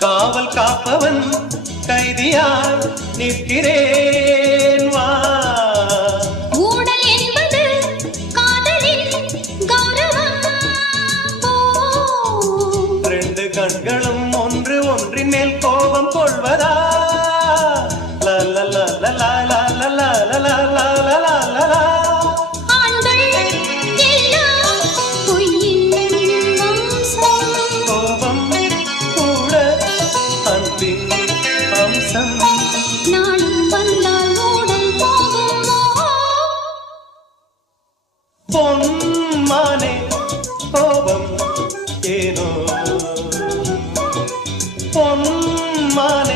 காவல் காப்பவன் கைதியாய் நிற்கிறேன் வா. ஊடல் என்பது காதலின் கௌரவம். ரெண்டு கண்களும் ஒன்று ஒன்றின் மேல் கோபம் கொள்வதா? கோபம் கூட அன்பின் அம்சம். நாளும் வந்தால் ஊடல் போகுமோ? பொன்மானே கோபம் ஏனோ பொன்மானே